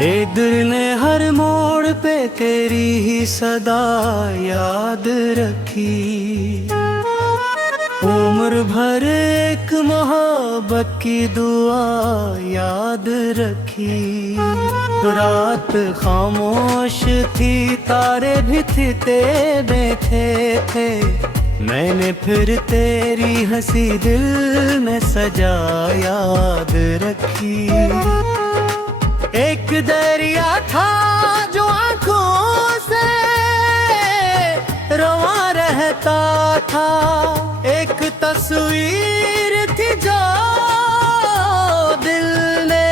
ए दिल ने हर मोड़ पे तेरी ही सदा याद रखी, उम्र भर एक मोहब्बत की दुआ याद रखी। रात खामोश थी, तारे भी थे तेरे थे, मैंने फिर तेरी हंसी दिल में सजा याद रखी। एक दरिया था जो आंखों से रवां रहता था, एक तस्वीर थी जो दिल ने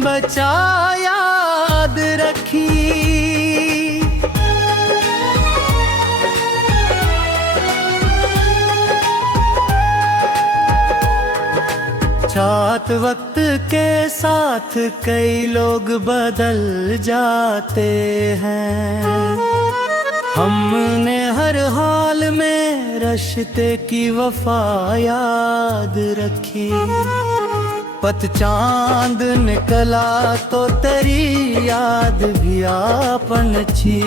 बचा याद रखी। साथ वक्त के साथ कई लोग बदल जाते हैं, हमने हर हाल में रिश्ते की वफा याद रखी। पत चांद निकला तो तेरी याद भी आपन छी,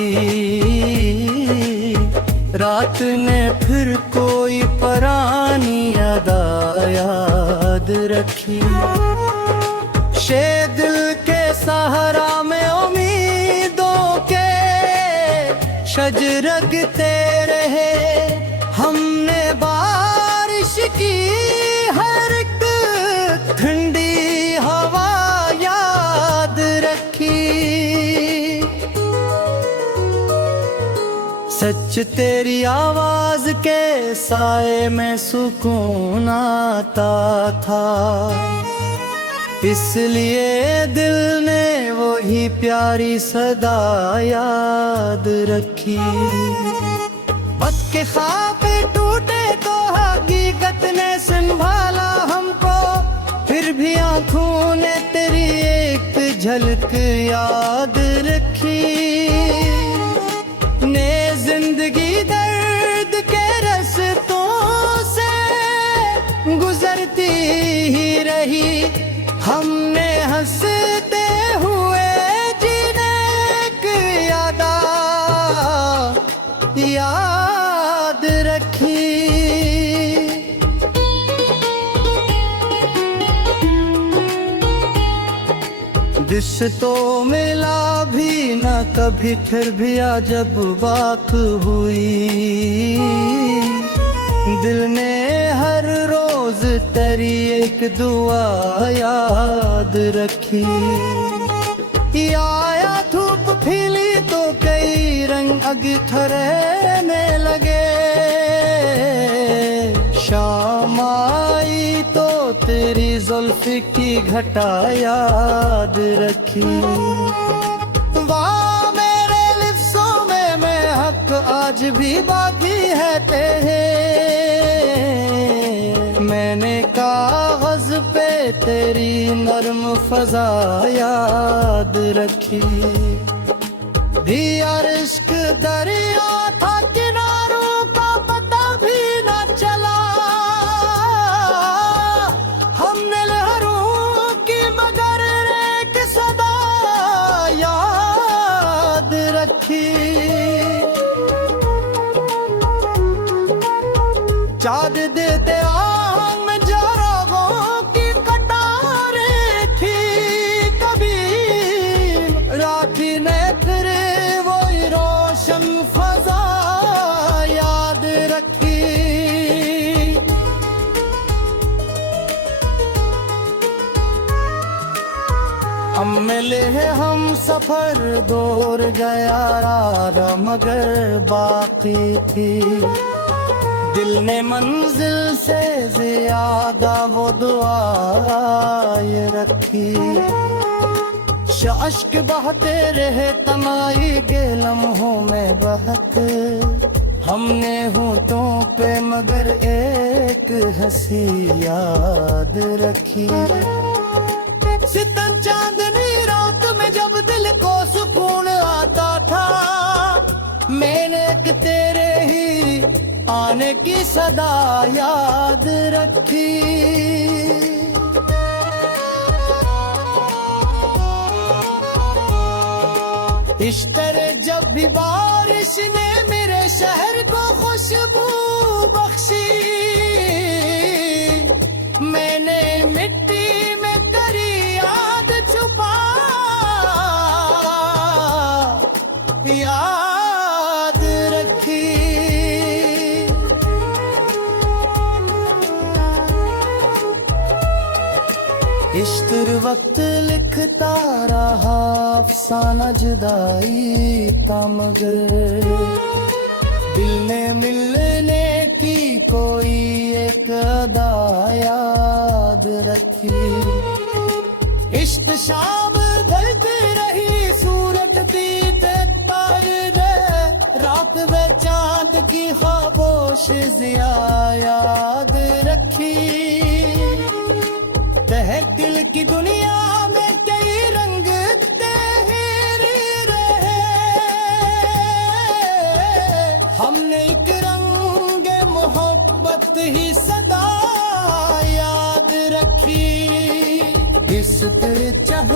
रात ने फिर कोई परानी अदा याद रखी। शे दिल के सहारा में उम्मीदों के शजरगते रहे, हमने बारिश की हर एक ठंडी हवा याद रखी। सच तेरी आवाज के साए में सुकून आता था, इसलिए दिल ने वही प्यारी सदा याद रखी। वक्त के ख्वाब टूटे तो हकीकत ने संभाला हमको, फिर भी आंखों ने तेरी एक झलक याद रखी। ने जिंदगी दर्द के रास्तों से गुजरती ही रही, हमने हंसते हुए जीने की याद रखी। दिस तो मिला भी न कभी, फिर भी अजब बात हुई। दिल ने हर रोज तेरी एक दुआ याद रखी। आया धूप खिली तो कई रंग अग ठहरने लगे, शाम आई तो तेरी जुल्फ की घटा याद रखी। वाह मेरे लिप्सों में मैं हक आज भी बाकी है तेरे, मैंने कागज पे तेरी नरम फजा याद रखी। दिया इश्क दरिया था किनारों का पता भी न चला, हमने लहरों की मगर एक सदा याद रखी। चाँद देते हम मिले हैं हम सफर दूर गया राह मगर बाकी थी, दिल ने मंजिल से ज्यादा वो दुआ ये रखी। अश्क बहते रहे तमाई के लम्हों में बहक, हमने होठों पे मगर एक हंसी याद रखी। सितम चांदनी रात में जब दिल को सुकून आता था, मैंने एक तेरे ही आने की सदा याद रखी। इस तरह जब भी बारिश ने मेरे शहर को खुशबू बख्शी, मैंने मिट्टी में तेरी याद छुपा, याद रखी। इश्क वक्त लिखता रहा अफसाना जुदाई का, मगर दिल ने मिलने की कोई एक अदा याद रखी। इश्क शाम ढलती रही, सूरज बीते तारे, रात व चांद की खामोश जिया याद रखी। दिल की दुनिया में कई रंग तेरे रहे, हमने एक रंग मोहब्बत ही सदा याद रखी। इस तेरे चाह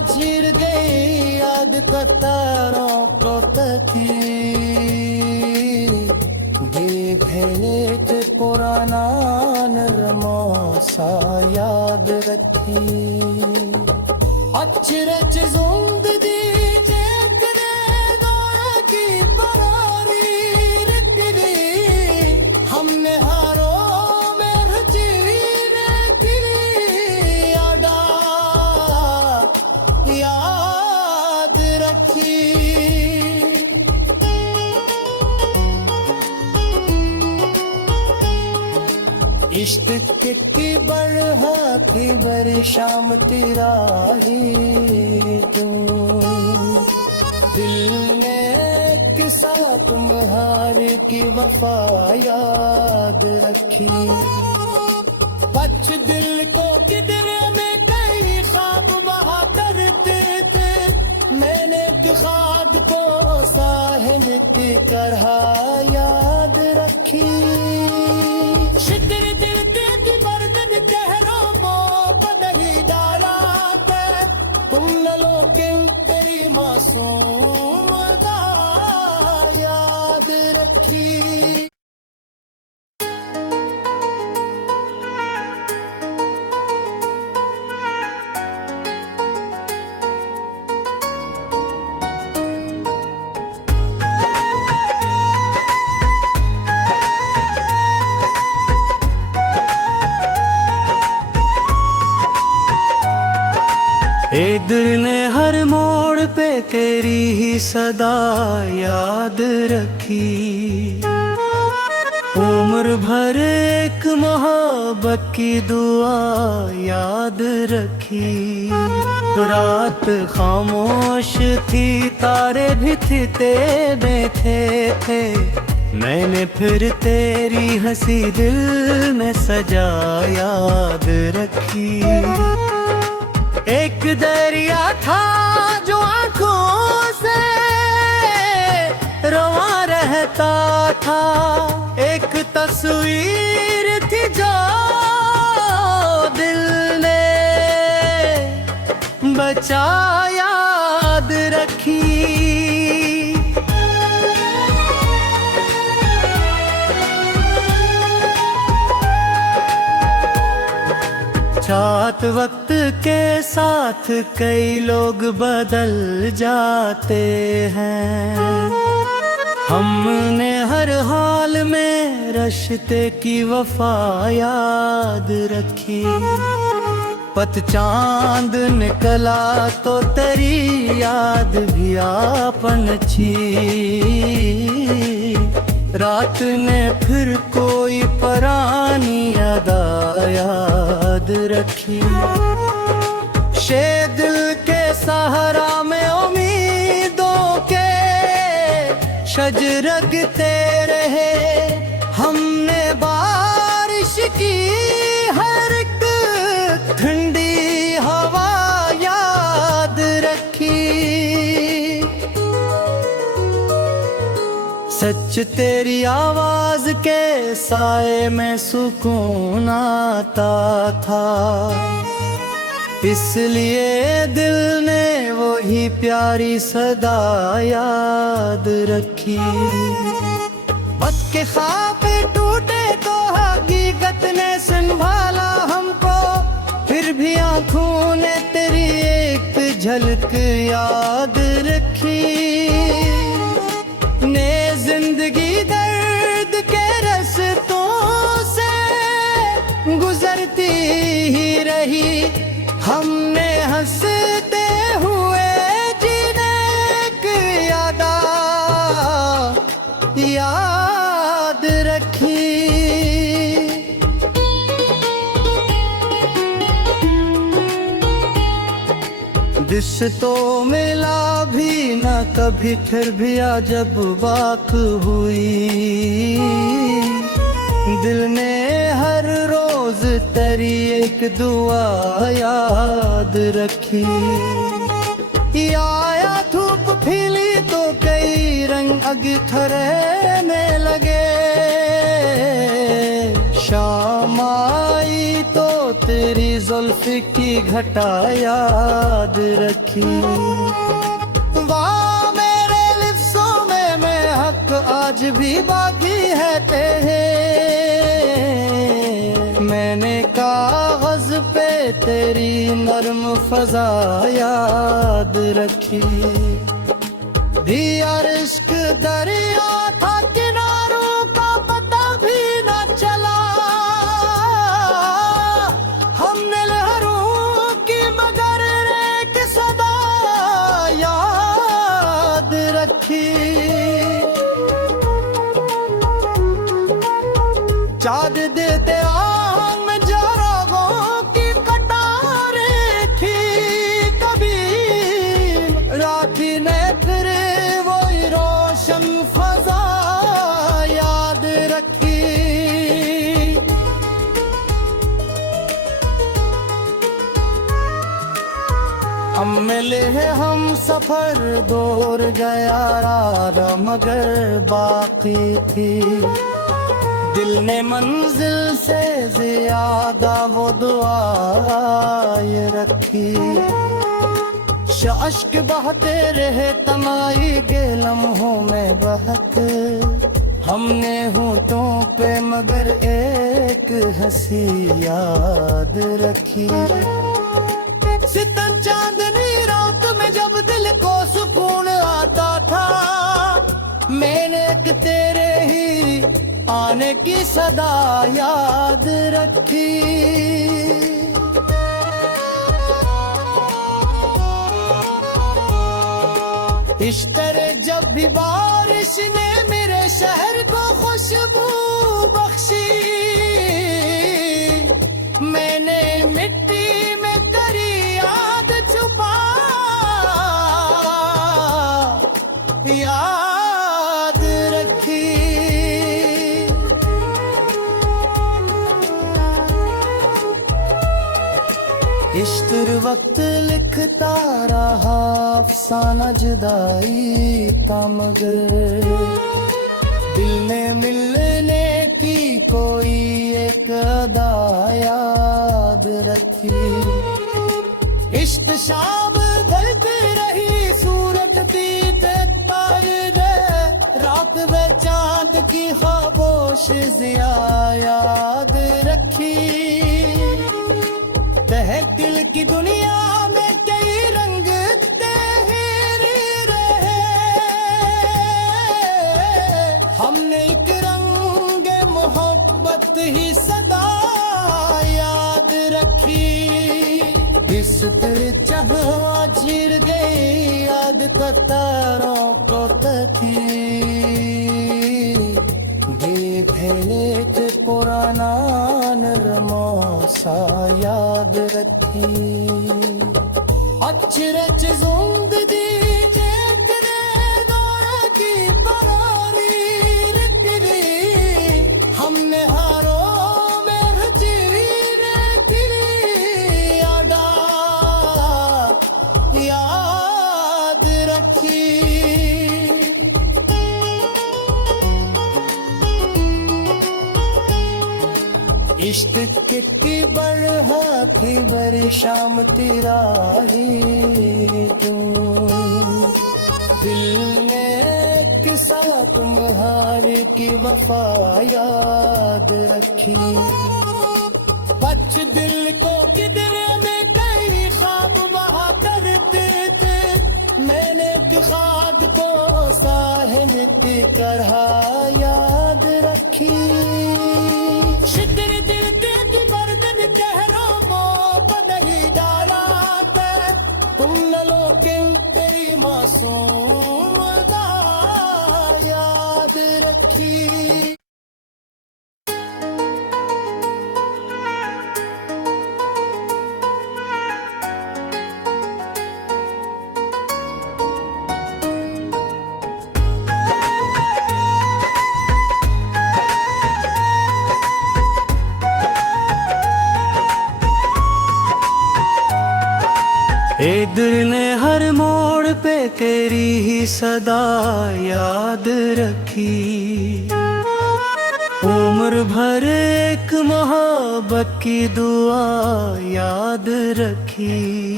झिर गई याद कतारों को तकी, भेंट पुराना नरमो सा याद रखी। अचरज जिंदगी देखने दौर की परारी रखी, हमने हारों में हजीरे की यादा याद रखी। इश्क की बरहा की बर शाम तेरा ही तुम, दिल ने किसा तुम्हारे की वफा याद रखी। बच दिल को किधर में कई ख्वाब बहा करते थे, मैंने ख्वाब को साहिल की तरह याद रखी। शिद्दत दिल की बर्दन कहरों को नहीं डाला है, तुम न लोगे तेरी मासूम अदा याद रखी। ए दिल ने हर मोड़ पे तेरी ही सदा याद रखी, उम्र भर एक मोहब्बत की दुआ याद रखी। रात खामोश थी, तारे भी थे बैठे थे, मैंने फिर तेरी हंसी दिल में सजा याद रखी। एक दरिया था जो आंखों से रवां रहता था, एक तस्वीर थी जो दिल ने बचा याद रखी। साथ वक्त के साथ कई लोग बदल जाते हैं, हमने हर हाल में रिश्ते की वफा याद रखी। पत चांद निकला तो तेरी याद भी आपन छी, रात ने फिर कोई परानी अदा याद रखी। शे दिल के सहारा में उम्मीदों के शजरगते रहे, हमने बारिश की हर एक ठंडी हवा याद रखी। सच तेरी आवाज के साए में सुकून आता था, इसलिए दिल ने वही प्यारी सदा याद रखी। वक्त के ख्वाब टूटे तो हकीकत ने संभाला हमको, फिर भी आंखों ने तेरी एक झलक याद रखी। ने जिंदगी दर्द के रास्तों से गुजरती ही रही, हमने हंसते हुए जीने की याद रखी। रिश्तों मिला भी न कभी, फिर भी जब बात हुई, दिल ने हर रोज तेरी एक दुआ याद रखी। आया धूप खिली तो कई रंग अगथरने लगे, शाम आई तो तेरी जुल्फ की घटा याद रखी। वाह मेरे लिप्सों में मैं हक आज भी बाकी है तेरे, मैंने कागज पे तेरी नरम फजा याद रखी। दिया इश्क दरिया था किनारों का पता भी न चला, हमने लहरों की मगर एक सदा याद रखी। चाँद देते फजा याद रखी। अब मिले हम सफर दूर गया राह मगर बाकी थी, दिल ने मंजिल से ज्यादा वो दुआ ये रखी। अश्क बहते रहे तमाई के लम्हों में बहक, हमने होठों पे मगर एक हंसी याद रखी। सितम चांदनी रात में जब दिल को सुकून आता था, मैंने एक तेरे ही आने की सदा याद रखी। इस तरह जब भी बारिश ने मेरे शहर को खुशबू बख्शी, मैंने मिट्टी में करी याद छुपा याद रखी। इश्तर वक्त लिखता रहा अफसाना जुदाई का, मगर दिल ने मिलने की कोई एक अदा याद रखी। इश्क शाम ढलती रही सूरज भी देखता रहे, रात में चांद की खामोश जिया याद रखी। दिल की दुनिया में कई रंग तेरे रहे, हमने एक रंग मोहब्बत ही सदा याद रखी। इस तेरे चाहवा चिर गई याद कतारों को तकी, भेंट पुराना नरमोसा याद रखी। अचरज जिंदगी जितने दौर की परारी निकली, हमने हारों में जीने की अदा याद रखी। इश्क कितनी बरहा थी बर शाम तेरा ही तू दिल ने किसा तुम्हारे की वफा याद रखी बच दिल को किधर में कई ख्वाब बहा करते थे मैंने खाद को साहिल की तरह याद रखी शिद्दत दिल के बर्तन कहरो वो नहीं डाला तुम न लोगे तेरी मासूम दा याद रखी ए दिल ने हर मोड़ पे तेरी ही सदा याद रखी उम्र भर एक मोहब्बत की दुआ याद रखी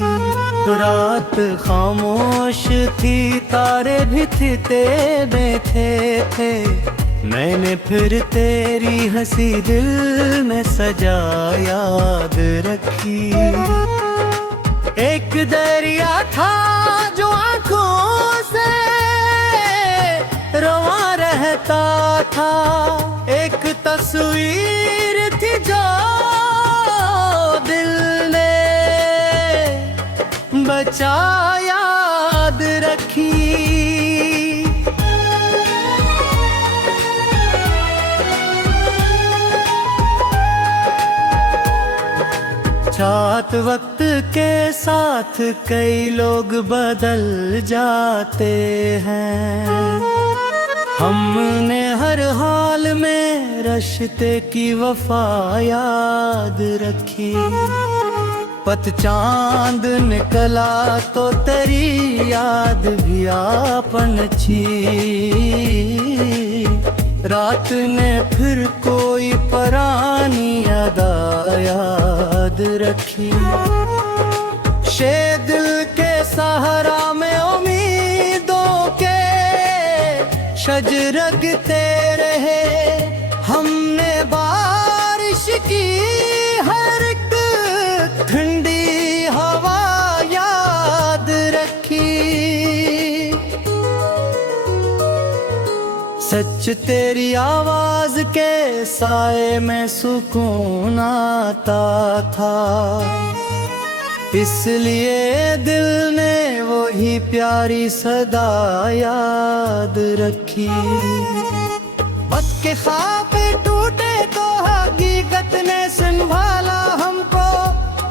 रात खामोश थी तारे भी थे थे मैंने फिर तेरी हंसी दिल में सजा याद रखी एक दरिया था जो आंखों से रवा रहता था एक तस्वीर थी जो दिल ने बचा याद रखी साथ वक्त के साथ कई लोग बदल जाते हैं हमने हर हाल में रिश्ते की वफा याद रखी पत चांद निकला तो तेरी याद भी आपन छी रात ने फिर कोई परानी अदा याद रखी शे दिल के सहारा में उम्मीदों के शजरगते रहे हमने बारिश की हर एक ठंडी हवा याद रखी सच तेरी आवाज के साए में सुकून आता था इसलिए दिल ने वही प्यारी सदा याद रखी वक्त के ख्वाब टूटे तो हकीकत ने संभाला हमको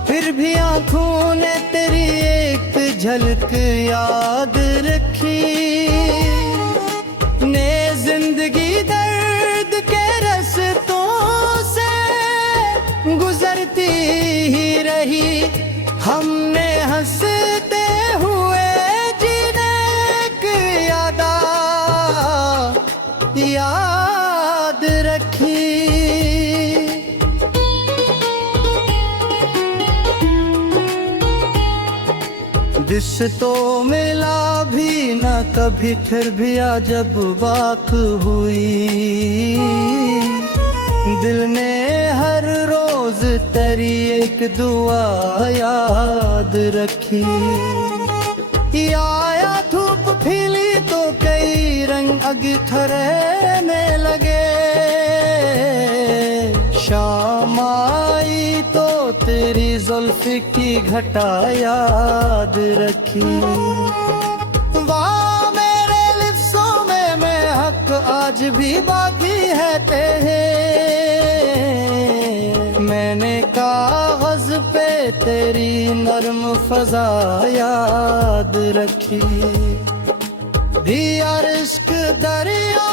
फिर भी आंखों ने तेरी एक झलक याद रखी ने जिंदगी दर्द के रस्तों से गुजरती ही रही हमने हंसते हुए जीने की याद रखी जिससे तो मिला भी ना कभी फिर भी जब बात हुई दिल ने हर रोज तेरी एक दुआ याद रखी आया धूप खिली तो कई रंग अगथरने लगे शाम आई तो तेरी जुल्फ़ की घटा याद रखी वाह मेरे लिफ्ज़ों में मैं हक आज भी बाकी है तेरे मैंने कागज पे तेरी नर्म फजा याद रखी दिया इश्क दरिया